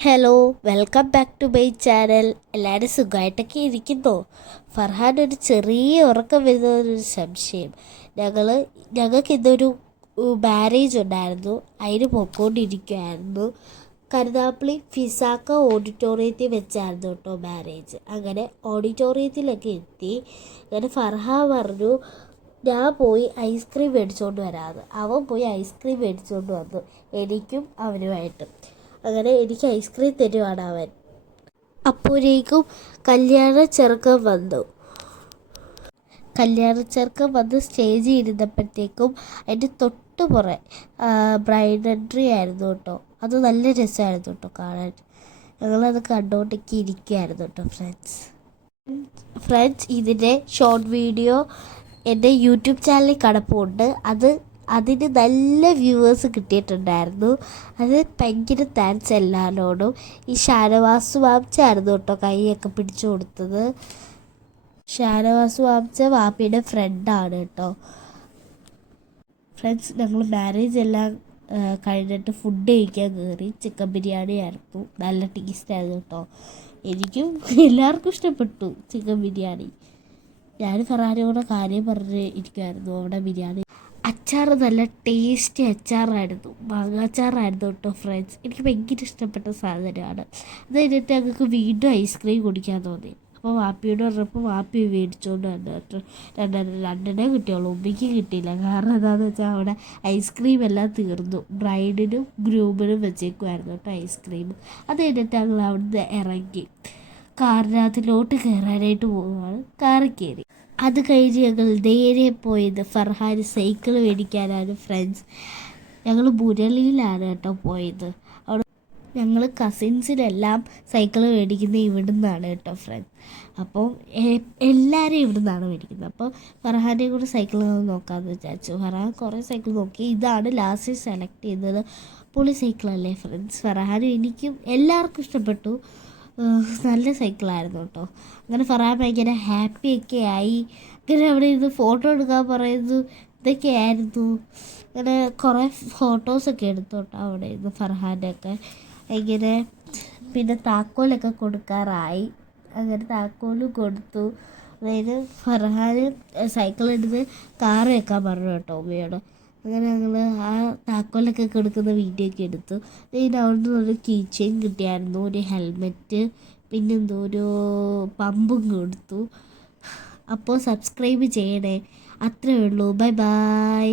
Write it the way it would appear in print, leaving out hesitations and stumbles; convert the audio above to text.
Hello, welcome back to my channel. എല്ലാവരും സുഖമായിട്ടൊക്കെ ഇരിക്കുന്നോ? ഫർഹാൻ ഒരു ചെറിയ ഉറക്കം വരുന്ന ഒരു സംശയം. ഞങ്ങൾക്ക് ഇന്നൊരു മാരേജ് ഉണ്ടായിരുന്നു. അതിന് പോയിക്കൊണ്ടിരിക്കുകയായിരുന്നു. കരുനാഗപ്പള്ളി ഫിസാക്ക ഓഡിറ്റോറിയത്തിൽ വെച്ചായിരുന്നു കേട്ടോ മാരേജ്. അങ്ങനെ ഓഡിറ്റോറിയത്തിലൊക്കെ എത്തി. അങ്ങനെ ഫർഹാൻ പറഞ്ഞു ഞാൻ പോയി ഐസ്ക്രീം മേടിച്ചുകൊണ്ട് വരാമെന്ന്. അവൻ പോയി ഐസ്ക്രീം മേടിച്ചുകൊണ്ട് വന്നു, എനിക്കും അവനുമായിട്ട്. അങ്ങനെ എനിക്ക് ഐസ്ക്രീം തരുവാണ് അവൻ. അപ്പോഴേക്കും കല്യാണ ചെറുക്കൻ വന്നു. കല്യാണ ചെറുക്കൻ വന്ന് സ്റ്റേജിൽ ഇരുന്നപ്പോഴത്തേക്കും അതിൻ്റെ തൊട്ട് പുറേ ബ്രൈഡ് എൻട്രി ആയിരുന്നു കേട്ടോ. അത് നല്ല രസമായിരുന്നു കേട്ടോ കാണാൻ. ഞങ്ങളത് കണ്ടുകൊണ്ടൊക്കെ ഇരിക്കുകയായിരുന്നു കേട്ടോ ഫ്രണ്ട്സ്. ഇതിൻ്റെ ഷോർട്ട് വീഡിയോ എൻ്റെ യൂട്യൂബ് ചാനലിൽ കിടപ്പുണ്ട്. അതിന് നല്ല വ്യൂവേഴ്സ് കിട്ടിയിട്ടുണ്ടായിരുന്നു. അത് ഭയങ്കര താങ്ക്സ് എല്ലാവരോടും. ഈ ഷാനവാസ് വാമിച്ചായിരുന്നു കേട്ടോ കൈയൊക്കെ പിടിച്ചു കൊടുത്തത്. ഷാനവാസ് വാമിച്ച വാപ്പിയുടെ ഫ്രണ്ടാണ് കേട്ടോ. ഫ്രണ്ട്സ്, ഞങ്ങൾ മാരേജ് എല്ലാം കഴിഞ്ഞിട്ട് ഫുഡ് കഴിക്കാൻ കയറി. ചിക്കൻ ബിരിയാണി ആയിരുന്നു, നല്ല ടേസ്റ്റായിരുന്നു കേട്ടോ. എനിക്കും എല്ലാവർക്കും ഇഷ്ടപ്പെട്ടു ചിക്കൻ ബിരിയാണി. ഞാൻ ഫർഹാനോട് കാര്യം പറഞ്ഞ് ഇരിക്കുമായിരുന്നു. അവിടെ ബിരിയാണി അച്ചാർ നല്ല ടേസ്റ്റി അച്ചാറായിരുന്നു, മാങ്ങ അച്ചാറായിരുന്നു കേട്ടോ ഫ്രണ്ട്സ്. എനിക്ക് ഭയങ്കര ഇഷ്ടപ്പെട്ട സാധനമാണ്. അത് കഴിഞ്ഞിട്ട് ഞങ്ങൾക്ക് വീണ്ടും ഐസ്ക്രീം കുടിക്കാൻ തോന്നി. അപ്പോൾ വാപ്പിയോട് പറഞ്ഞപ്പോൾ വാപ്പി മേടിച്ചുകൊണ്ട് വന്നു കേട്ടോ. രണ്ടെണ്ണേ കിട്ടിയുള്ളൂ, ഉമ്മയ്ക്ക് കിട്ടിയില്ല. കാരണം എന്താണെന്ന് വെച്ചാൽ അവിടെ ഐസ്ക്രീം എല്ലാം തീർന്നു. ബ്രൈഡിനും ഗ്രൂമിനും വെച്ചേക്കുമായിരുന്നു കേട്ടോ ഐസ്ക്രീം. അത് കഴിഞ്ഞിട്ട് ഞങ്ങൾ അവിടുന്ന് ഇറങ്ങി കാറിനകത്തിലോട്ട് കയറാനായിട്ട് പോവുകയാണ്. കാറിൽ കയറി. അത് കഴിഞ്ഞ് ഞങ്ങൾ നേരെ പോയത് ഫർഹാൻ സൈക്കിൾ മേടിക്കാനാണ് ഫ്രണ്ട്സ്. ഞങ്ങൾ മുരളിയിലാണ് കേട്ടോ പോയത്. അവിടെ ഞങ്ങൾ കസിൻസിനെല്ലാം സൈക്കിൾ മേടിക്കുന്നത് ഇവിടെ നിന്നാണ് കേട്ടോ ഫ്രണ്ട്സ്. അപ്പോൾ എല്ലാവരും ഇവിടെ നിന്നാണ് മേടിക്കുന്നത്. അപ്പോൾ ഫർഹാനെ കൂടെ സൈക്കിൾ നോക്കാമെന്ന് വിചാരിച്ചു. ഫർഹാൻ കുറേ സൈക്കിൾ നോക്കി. ഇതാണ് ലാസ്റ്റ് സെലക്ട് ചെയ്തത്. പൊളി സൈക്കിളല്ലേ ഫ്രണ്ട്സ്. ഫർഹാനും എനിക്കും എല്ലാവർക്കും ഇഷ്ടപ്പെട്ടു. നല്ല സൈക്കിളായിരുന്നു കേട്ടോ. അങ്ങനെ ഫർഹാൻ ഭയങ്കര ഹാപ്പിയൊക്കെ ആയി. അങ്ങനെ അവിടെ ഇരുന്ന് ഫോട്ടോ എടുക്കാൻ പറയുന്നു. ഇതൊക്കെയായിരുന്നു. അങ്ങനെ കുറേ ഫോട്ടോസൊക്കെ എടുത്തു കേട്ടോ അവിടെ ഇരുന്ന് ഫർഹാൻ്റെയൊക്കെ. ഇങ്ങനെ പിന്നെ താക്കോലൊക്കെ കൊടുക്കാറായി. അങ്ങനെ താക്കോലും കൊടുത്തു. അതായത് ഫർഹാൻ സൈക്കിളെടുത്ത് കാറ് വെക്കാൻ പറഞ്ഞു കേട്ടോ ഉമ്മയോട്. അങ്ങനെ ഞങ്ങൾ ആ താക്കോലൊക്കെ കൊടുക്കുന്ന വീഡിയോ ഒക്കെ എടുത്തു. പിന്നെ അവിടുന്ന് ഒരു കീ ചെയിൻ കിട്ടിയായിരുന്നു, ഒരു ഹെൽമെറ്റ്, പിന്നെന്തോ ഒരു പമ്പും കൊടുത്തു. അപ്പോൾ സബ്സ്ക്രൈബ് ചെയ്യണേ. അത്രയേ ഉള്ളൂ. Bye bye.